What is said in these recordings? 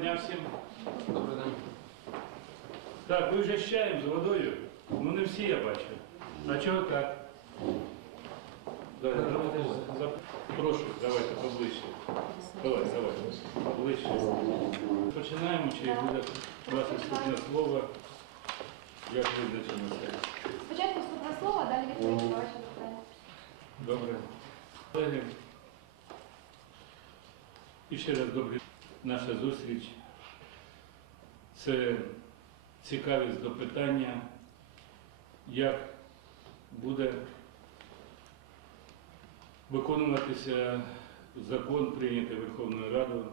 Дня всім. Добрий день. Так, ви вже з чаєм, з водою? Ну не всі я бачу. А чого так? Да, давайте, за- Прошу, давайте поближче. Давай, давай, поближче. Починаємо, чи буде ваше вступне слово, як визначено це? Спочатку вступне слово, далі відповідь на ваші питання. Добре. Колеги, і ще раз добре, наша зустріч. Це цікавість до питання, як буде виконуватися закон, прийнятий Верховною Радою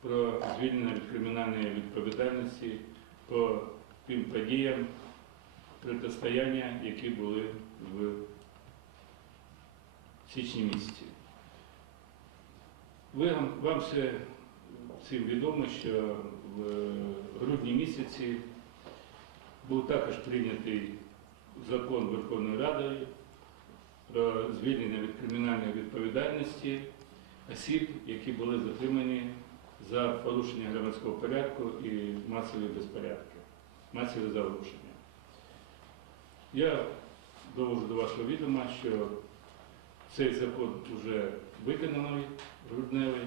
про звільнення від кримінальної відповідальності по тим подіям протистояння, які були в січні місяці. Ви, вам все всім відомо, що в грудні місяці був також прийнятий закон Верховною Радою про звільнення від кримінальної відповідальності осіб, які були затримані за порушення громадського порядку і масові безпорядки, масові заворушення. Я довожу до вашого відома, що цей закон вже виконаний, грудневий.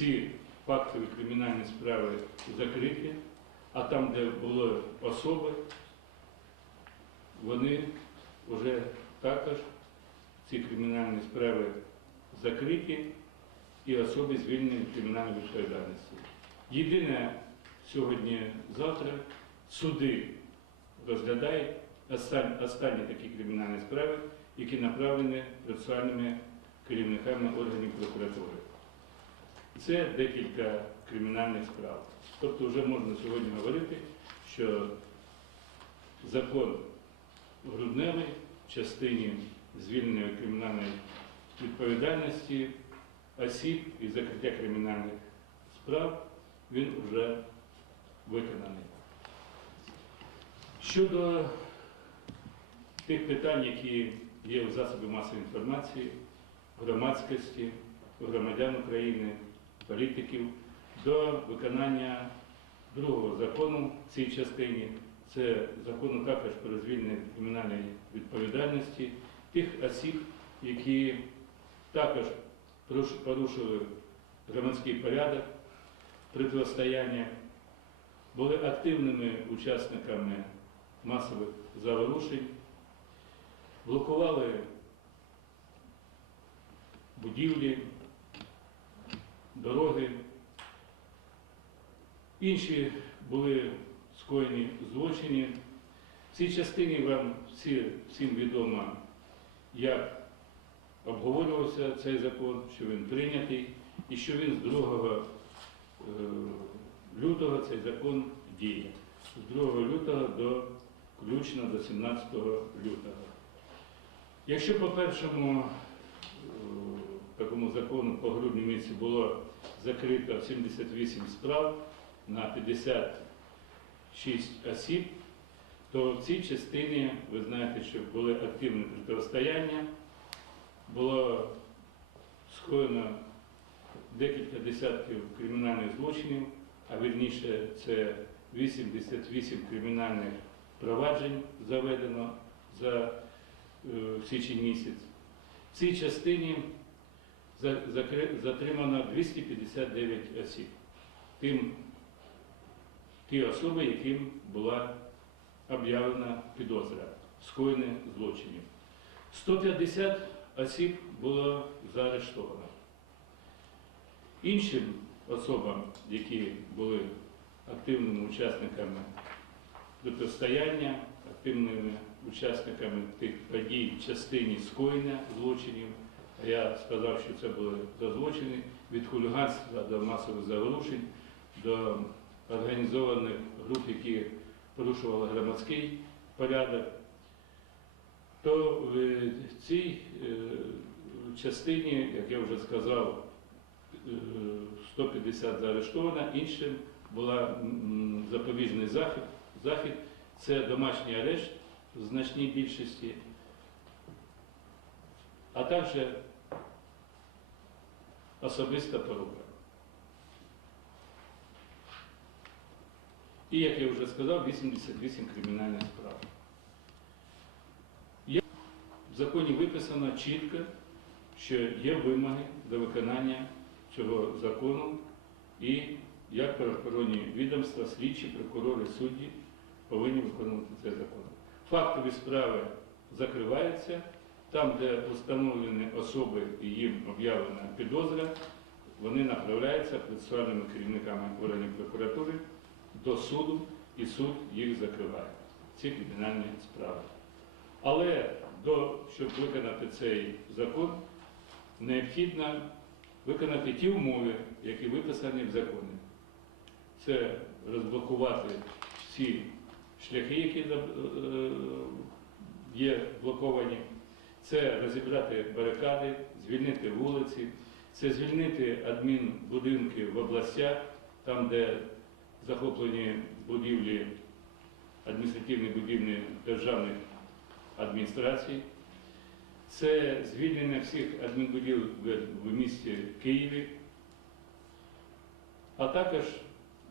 Всі фактові кримінальні справи закриті, а там, де були особи, вони вже також ці кримінальні справи закриті і особи звільнені від кримінальної відповідальності. Єдине сьогодні-завтра суди розглядають останні, останні такі кримінальні справи, які направлені процесуальними керівниками органів прокуратури. Це декілька кримінальних справ. Тобто вже можна сьогодні говорити, що закон грудневий в частині звільнення кримінальної відповідальності осіб і закриття кримінальних справ, він вже виконаний. Щодо тих питань, які є в засобі масової інформації, громадськості, громадян України, політиків, до виконання другого закону в цій частині, це закону також про звільнення кримінальної відповідальності тих осіб, які також порушили громадський порядок, протистояння, були активними учасниками масових заворушень, блокували будівлі, дороги. Інші були скоєні злочини. В цій частині вам всі, всім відомо, як обговорювався цей закон, що він прийнятий і що він з 2 е, лютого цей закон діє. З 2 лютого до включно до 17 лютого. Якщо по першому е, такому закону по грудні місяці було закрито 78 справ на 56 осіб, то в цій частині ви знаєте, що були активні протистояння, було скоєно декілька десятків кримінальних злочинів, а вірніше це 88 кримінальних проваджень заведено за е, січень місяць. В цій частині затримано 259 осіб. Тим, ті особи, яким була об'явлена підозра, скоєння злочинів. 150 осіб було заарештовано. Іншим особам, які були активними учасниками протистояння, активними учасниками тих подій в частині скоєння злочинів, я сказав, що це були за злочини. Від хуліганства до масових заворушень, до організованих груп, які порушували громадський порядок, то в цій е, частині, як я вже сказав, е, 150 заарештовано, іншим була запобіжний захід, захід. Це домашній арешт в значній більшості, а також особиста порука. І, як я вже сказав, 88 кримінальних справ. В законі виписано чітко, що є вимоги до виконання цього закону і як правоохоронні відомства, слідчі, прокурори, судді повинні виконувати цей закон. Фактові справи закриваються там, де встановлені особи і їм об'явлена підозра, вони направляються процесуальними керівниками органів прокуратури до суду, і суд їх закриває, ці кримінальні справи. Але до, щоб виконати цей закон, необхідно виконати ті умови, які виписані в законі. Це розблокувати всі шляхи, які е, є блоковані, це розібрати барикади, звільнити вулиці, це звільнити адмінбудинки в областях, там, де захоплені будівлі, адміністративні будівлі державних адміністрацій. Це звільнення всіх адмінбудівель в- в місті Києві, а також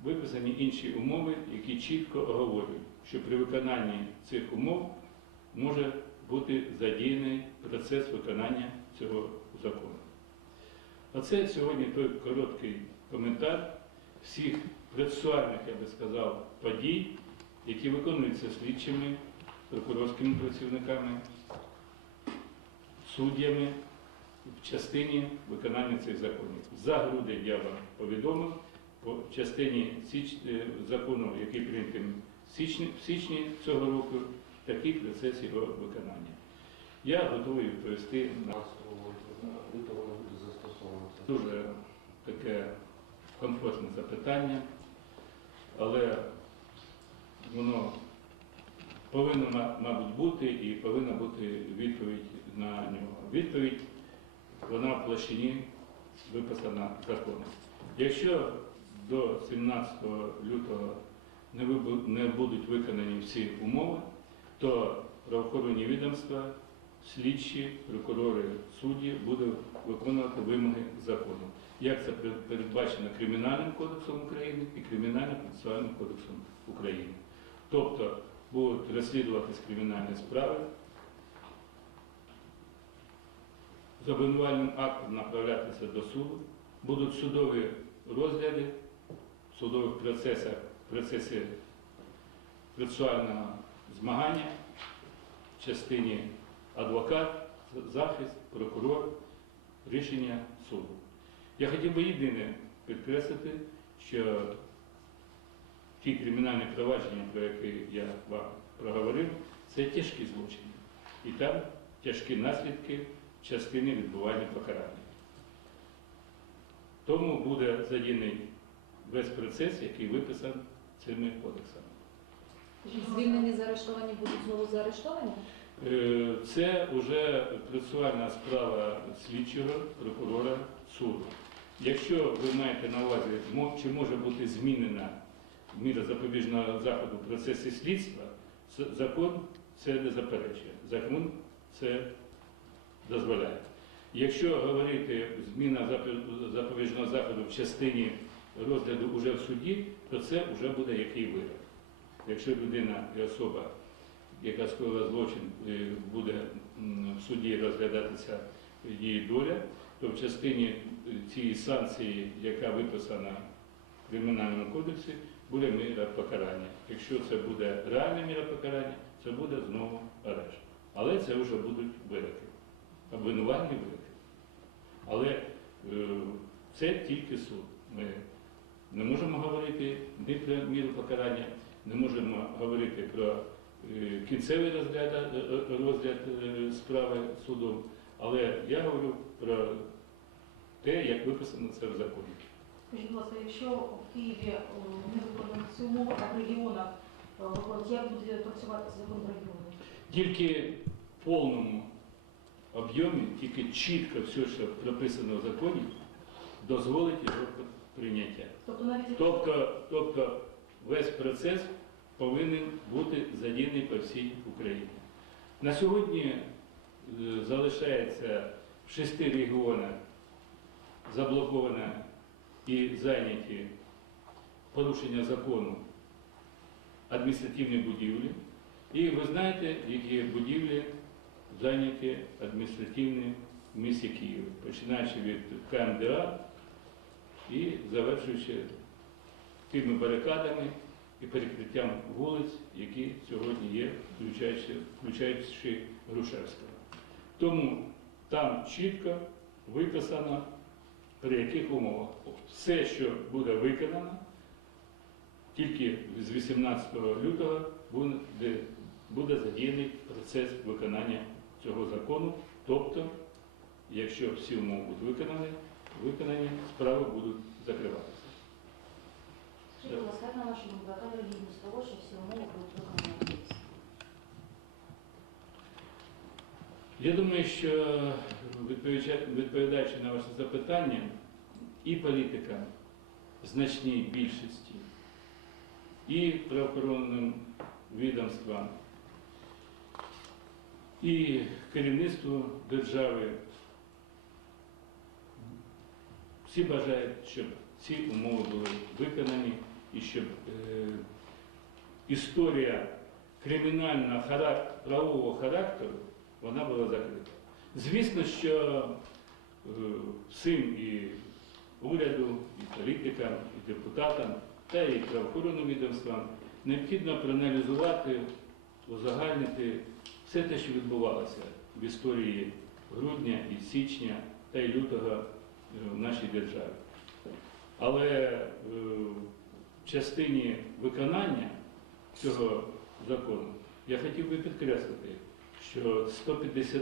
виписані інші умови, які чітко оговорюють, що при виконанні цих умов може бути задіяний процес виконання цього закону. Оце сьогодні той короткий коментар всіх процесуальних, я би сказав, подій, які виконуються слідчими, прокурорськими працівниками, суддями в частині виконання цих законів. За грудень я вам повідомив по частині е, закону, який прийнятий в січні цього року, такий процес його виконання. Я готовий відповісти на 15 лютого буде застосовано дуже таке комфортне запитання, але воно повинно, мабуть, бути і повинна бути відповідь на нього. Відповідь вона в площині виписана законом. Якщо до 17 лютого не будуть виконані всі умови, то правоохоронні відомства, слідчі, прокурори, судді будуть виконувати вимоги закону. Як це передбачено Кримінальним кодексом України і Кримінальним процесуальним кодексом України. Тобто будуть розслідуватись кримінальні справи, з обвинувальним актом направлятися до суду, будуть судові розгляди в судових процесах, в процесі процесуального змагання в частині адвокат, захист, прокурор, рішення суду. Я хотів би єдине підкреслити, що ті кримінальні провадження, про які я вам проговорив, це тяжкі злочини. І там тяжкі наслідки частини відбування покарання. Тому буде задіяний весь процес, який виписан цими кодексами. Звільнені заарештовані будуть знову заарештовані? Е, Це вже процесуальна справа слідчого, прокурора, суду. Якщо ви маєте на увазі, чи може бути змінена міра запобіжного заходу в процесі слідства, закон це не заперечує. Закон це дозволяє. Якщо говорити зміна запобіжного заходу в частині розгляду уже в суді, то це вже буде який вирок. Якщо людина і особа яка скоїла злочин, е, буде в суді розглядатися її доля, то в частині цієї санкції, яка виписана в Кримінальному кодексі, буде міра покарання. Якщо це буде реальна міра покарання, це буде знову арешт. Але це вже будуть вироки, обвинувальні вироки. Але е, це тільки суд. Ми не можемо говорити ні про міру покарання, не можемо говорити про е, кінцевий розгляд, е, е, розгляд справи судом, але я говорю про те, як виписано це в законі. Скажіть, будь ласка, якщо в Києві не виконують ці умови, а в регіонах як буде працювати закон в регіоні? Тільки в повному об'ємі, тільки чітко все, що прописано в законі, дозволить його прийняття. Тобто навіть Тобто, тобто весь процес повинен бути задіяний по всій Україні. На сьогодні е, залишається в шести регіонах заблоковано і зайняті порушення закону адміністративні будівлі. І ви знаєте, які будівлі зайняті адміністративні в місті Києві, починаючи від КМДА і завершуючи тими барикадами і перекриттям вулиць, які сьогодні є, включаючи, включаючи Грушевського. Тому там чітко виписано, при яких умовах. Все, що буде виконано, тільки з 18 лютого буде, буде задіяний процес виконання цього закону. Тобто, якщо всі умови будуть виконані, виконані, справи будуть закриватися. Я думаю, що відповідаючи на ваше запитання, і політика в значній більшості, і правоохоронним відомствам, і керівництву держави всі бажають, щоб ці умови були виконані і щоб е, історія кримінального харак- правового характеру вона була закрита. Звісно, що е, і уряду, і політикам, і депутатам, та і правоохоронним відомствам необхідно проаналізувати, узагальнити все те, що відбувалося в історії грудня і січня та й лютого е, в нашій державі. Але е, частині виконання цього закону я хотів би підкреслити, що 150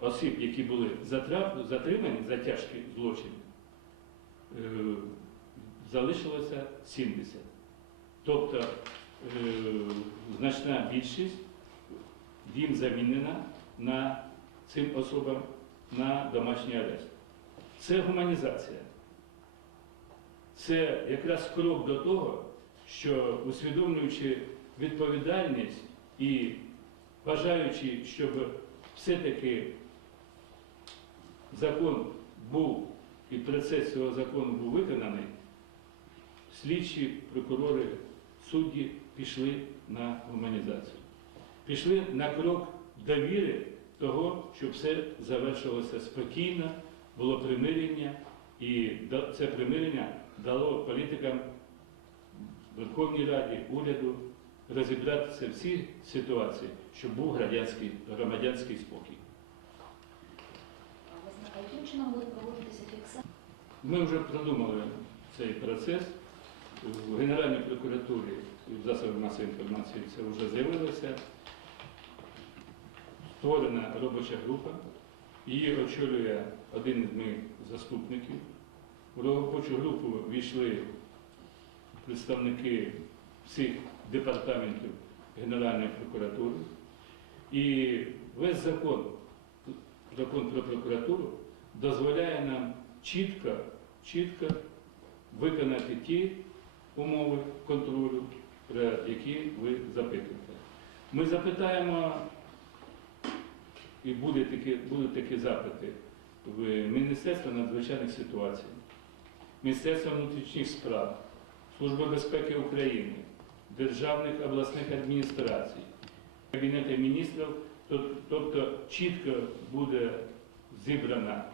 осіб, які були затримані за тяжкі злочини, е, залишилося 70. Тобто е, значна більшість їм замінена на цим особам на домашній арест. Це гуманізація. Це якраз крок до того, що усвідомлюючи відповідальність і бажаючи, щоб все-таки закон був і процес цього закону був виконаний, слідчі, прокурори, судді пішли на гуманізацію. Пішли на крок довіри того, щоб все завершилося спокійно, було примирення, і це примирення дало політикам Верховній Раді, уряду розібратися в цій ситуації, щоб був громадянський, громадянський спокій. А ви зна- а яким чином буде проводитися фіксація? Ми вже продумали цей процес. В Генеральній прокуратурі і в засобах масової інформації це вже з'явилося. Створена робоча група. Її очолює один із моїх заступників. У робочу групу війшли представники всіх департаментів Генеральної прокуратури. І весь закон, закон про прокуратуру дозволяє нам чітко, чітко виконати ті умови контролю, про які ви запитуєте. Ми запитаємо, і буде такі, будуть такі запити в Міністерство надзвичайних ситуацій, Міністерство внутрішніх справ, Служба безпеки України, державних обласних адміністрацій, Кабінети міністрів, тобто чітко буде зібрана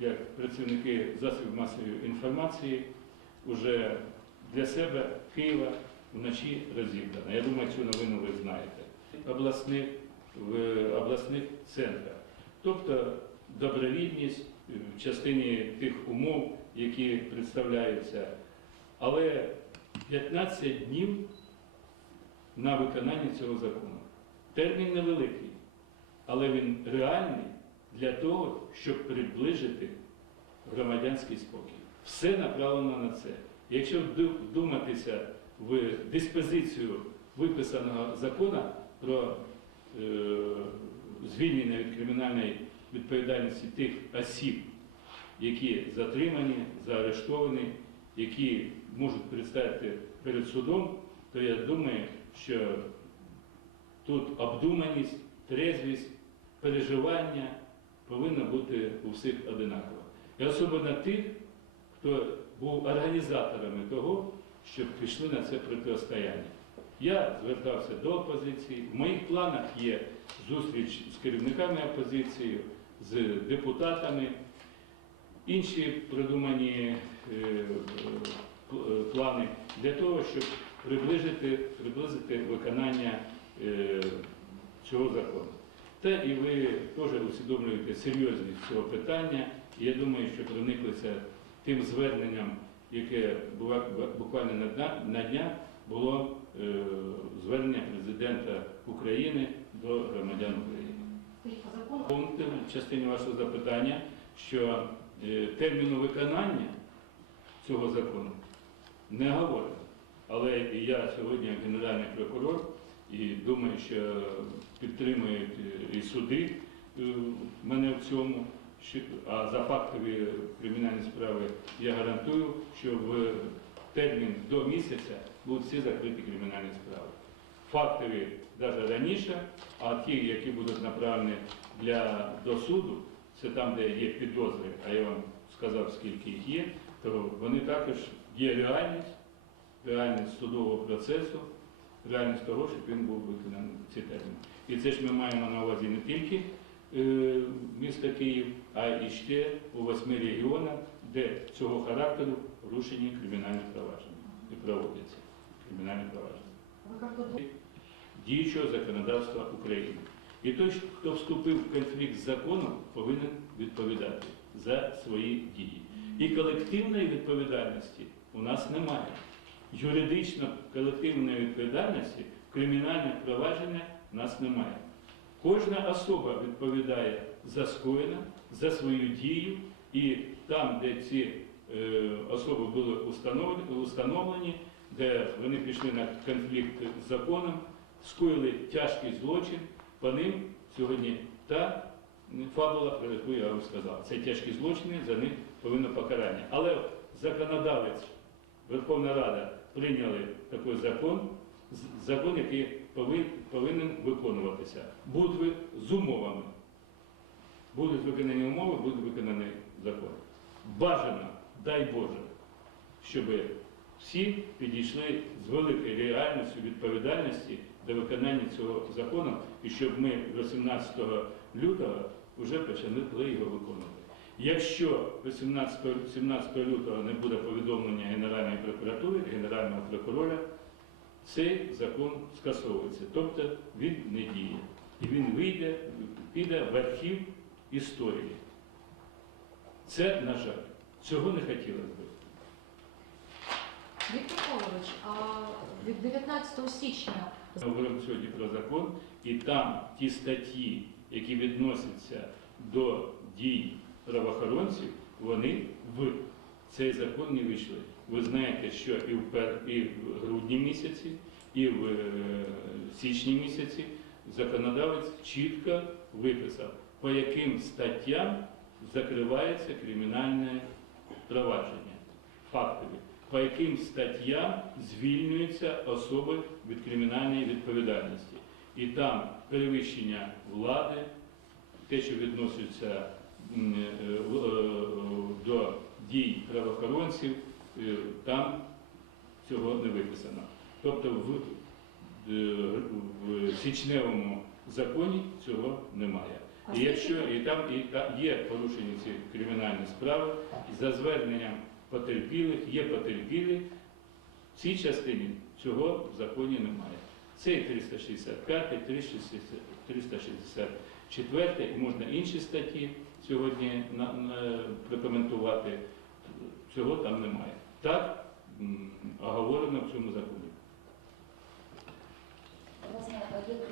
як працівники засобів масової інформації вже для себе Києва вночі розібрана. Я думаю, цю новину ви знаєте. Обласних, в обласних центрах. Тобто добровільність в частині тих умов, які представляються. Але 15 днів на виконання цього закону. Термін невеликий, але він реальний для того, щоб приближити громадянський спокій. Все направлено на це. Якщо вду- вдуматися в диспозицію виписаного закону про е, звільнення від кримінальної відповідальності тих осіб, які затримані, заарештовані, які можуть предстати перед судом, то я думаю, що тут обдуманість, трезвість, переживання повинно бути у всіх одинаково. І особливо тих, хто був організаторами того, щоб пішли на це протистояння. Я звертався до опозиції. В моїх планах є зустріч з керівниками опозиції, з депутатами, інші придумані е, е, е, плани для того, щоб приблизити, приблизити виконання цього закону. Та і ви теж усвідомлюєте серйозність цього питання. І я думаю, що прониклися тим зверненням, яке буквально на днях було звернення президента України до громадян України. По частині вашого запитання, що терміну виконання цього закону не говорено. Але я сьогодні як генеральний прокурор і думаю, що підтримують е, і суди е, мене в цьому. А за фактові кримінальні справи я гарантую, що в термін до місяця будуть всі закриті кримінальні справи. Фактові навіть раніше, а ті, які будуть направлені для до суду, це там, де є підозри, а я вам сказав, скільки їх є, то вони також є реальність, реальність судового процесу, реальність того, щоб він був виконаний ці терміни. І це ж ми маємо на увазі не тільки е, місто Київ, а і ще у восьми регіонах, де цього характеру порушені кримінальні провадження і проводяться кримінальні провадження діючого законодавства України. І той, хто вступив в конфлікт з законом, повинен відповідати за свої дії. І колективної відповідальності у нас немає. Юридично колективної відповідальності в кримінальних провадженнях у нас немає. Кожна особа відповідає за скоєне, за свою дію, і там, де ці е, особи були установлені, де вони пішли на конфлікт з законом, скоїли тяжкий злочин, по ним сьогодні та фабула, про яку я вам сказав. Це тяжкі злочини, за них повинно покарання. Але законодавець, Верховна Рада прийняли такий закон, закон, який повин- повинен виконуватися. Будуть з умовами. Будуть виконані умови, буде виконаний закон. Бажано, дай Боже, щоб всі підійшли з великою реальністю відповідальності до виконання цього закону, і щоб ми 18 лютого вже почали його виконувати. Якщо 18, 17 лютого не буде повідомлення Генеральної прокуратури, Генерального прокурора, цей закон скасовується, тобто він не діє. І він вийде, піде в архів історії. Це, на жаль, цього не хотілося б. Віктор Павлович, а від 19 січня Ми говоримо сьогодні про закон, і там ті статті, які відносяться до дій правоохоронців, вони в цей закон не вийшли. Ви знаєте, що і в, пер... і в грудні місяці, і в е, січні місяці законодавець чітко виписав, по яким статтям закривається кримінальне провадження, фактові, по яким статтям звільнюються особи від кримінальної відповідальності. І там перевищення влади, те, що відноситься е, е, до дій правоохоронців, е, там цього не виписано. Тобто в, в січневому законі цього немає. І якщо і там і та- є порушені ці кримінальні справи, за зверненням потерпілих, є потерпілі, в цій частині цього в законі немає. Це і 365, 364 і можна інші статті сьогодні прокоментувати. Цього там немає. Так оговорено в цьому законі. Власне,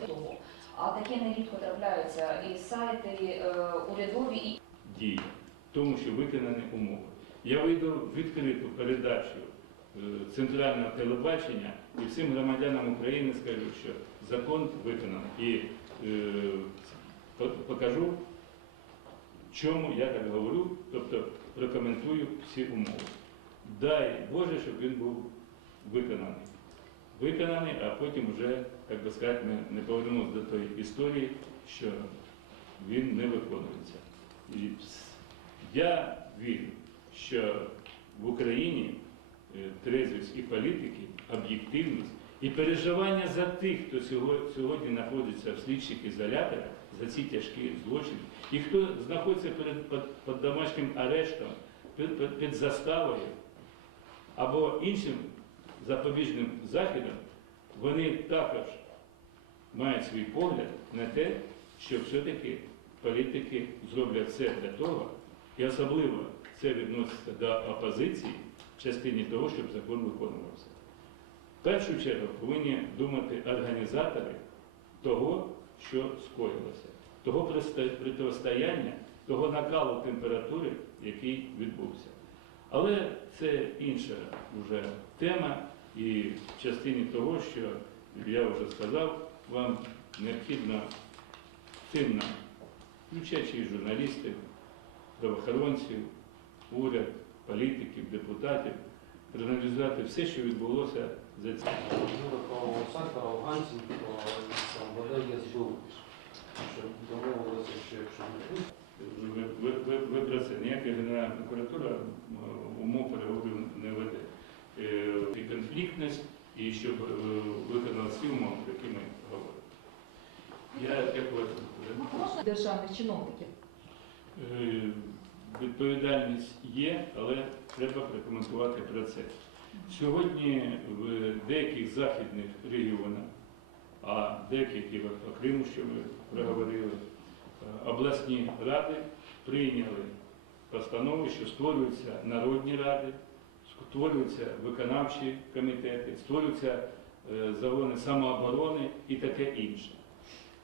того. А таке нерідко трапляються і сайти е, урядові, і дії, тому, що виконані умови. Я вийду в відкриту передачу центрального телебачення і всім громадянам України скажу, що закон виконаний. І е, покажу, чому я так говорю, тобто прокоментую всі умови. Дай Боже, щоб він був виконаний. Виконаний, а потім вже, так би сказати, ми не повернемося до тої історії, що він не виконується. І я вірю, що в Україні е, трезвість і політики, об'єктивність і переживання за тих, хто сьогодні знаходиться в слідчих ізоляторах за ці тяжкі злочини, і хто знаходиться перед під, під домашнім арештом, під, під, під заставою або іншим запобіжним заходом, вони також мають свій погляд на те, що все-таки політики зроблять все для того, і особливо це відноситься до опозиції частині того, щоб закон виконувався. В першу чергу повинні думати організатори того, що скоїлося, того протистояння, того накалу температури, який відбувся. Але це інша вже тема, і в частині того, що я вже сказав, вам необхідно цінно, включаючи журналістів, правоохоронців, уряд, політиків, депутатів, проаналізувати все, що відбулося за правого сектора, афганців, там вода є збив. Що якщо не Ви, ви, ви, ви про це ніяка Генеральна прокуратура е, умов переговорів не веде. Е, І конфліктність, і щоб е, виконали ці умови, про які ми говоримо. Я як Можна державних чиновників? Відповідальність є, але треба прокоментувати процес. Сьогодні в деяких західних регіонах, а деяких і в окремо, що ми проговорили, е, обласні ради прийняли постанови, що створюються народні ради, створюються виконавчі комітети, створюються е, загони самооборони і таке інше.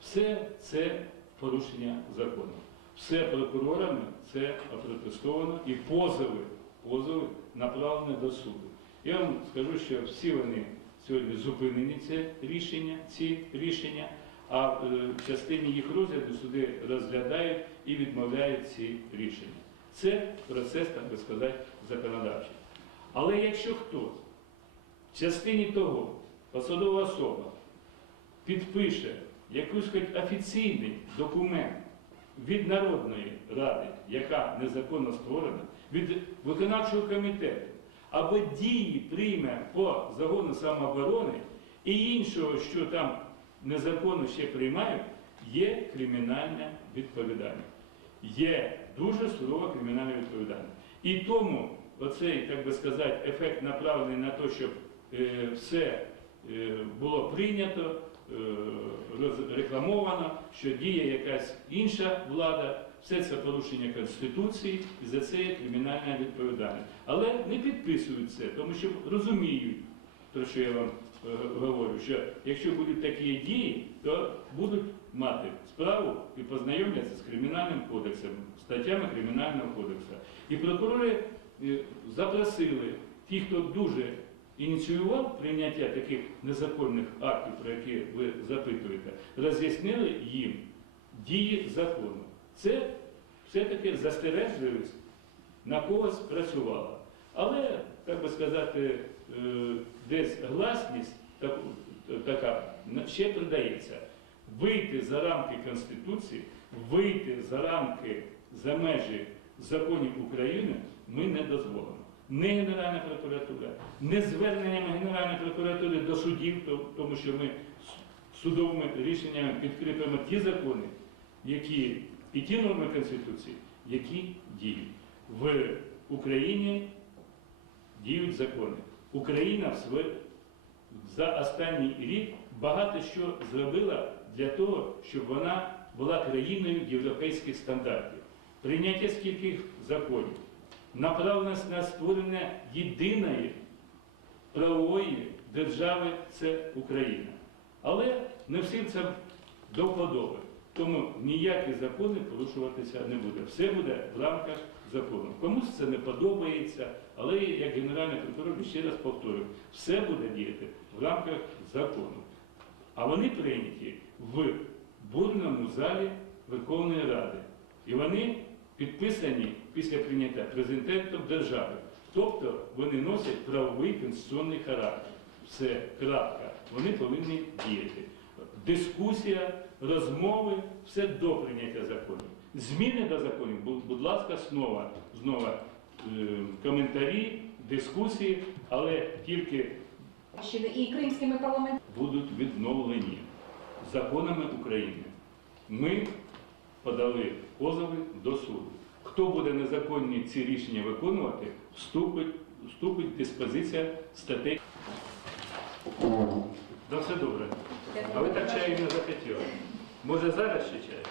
Все це порушення закону. Все прокурорами це опротестовано і позови, позови направлені до суду. Я вам скажу, що всі вони сьогодні зупинені ці рішення, ці рішення, а е, в частині їх розгляду суди розглядають і відмовляють ці рішення. Це процес, так би сказати, законодавчий. Але якщо хтось в частині того посадова особа підпише якийсь хоч офіційний документ від Народної Ради, яка незаконно створена, від виконавчого комітету, або дії прийме по загону самооборони і іншого, що там незаконно ще приймають, є кримінальна відповідальність. Є дуже сурова кримінальна відповідальність. І тому оцей, так би сказати, ефект направлений на те, щоб е, все е, було прийнято, е, рекламовано, що діє якась інша влада, все це порушення Конституції, і за це є кримінальна відповідальність. Але не підписують це, тому що розуміють, те, що я вам е, говорю, що якщо будуть такі дії, то будуть мати справу і познайомляться з кримінальним кодексом, статтями кримінального кодексу. І прокурори е, запросили ті, хто дуже ініціював прийняття таких незаконних актів, про які ви запитуєте, роз'яснили їм дії закону. Це все-таки застережливість на когось працювала. Але, так би сказати, е, десь гласність така ще придається. Вийти за рамки Конституції, вийти за рамки, за межі законів України ми не дозволимо. Не Генеральна прокуратура, не зверненнями Генеральної прокуратури до судів, тому що ми судовими рішеннями підкріпимо ті закони, які і ті норми Конституції, які діють. В Україні діють закони. Україна за останній рік багато що зробила для того, щоб вона була країною європейських стандартів. Прийняття скільких законів, направленість на створення єдиної правової держави це Україна. Але не всім це до. Тому ніякі закони порушуватися не буде. Все буде в рамках закону. Комусь це не подобається, але як генеральний прокурор ще раз повторюю, все буде діяти в рамках закону. А вони прийняті в бурному залі Верховної Ради. І вони підписані після прийняття президентом держави. Тобто вони носять правовий конституційний характер. Все, крапка. Вони повинні діяти. Дискусія, розмови, все до прийняття законів. Зміни до законів, будь, ласка, знову, знову е, коментарі, дискусії, але тільки і кримськими парламентарями. будуть відновлені законами України. Ми подали позови до суду. Хто буде незаконні ці рішення виконувати, вступить, вступить диспозиція статей. Да все добре. А ви так чаю не захотіли. Може зараз ще чай?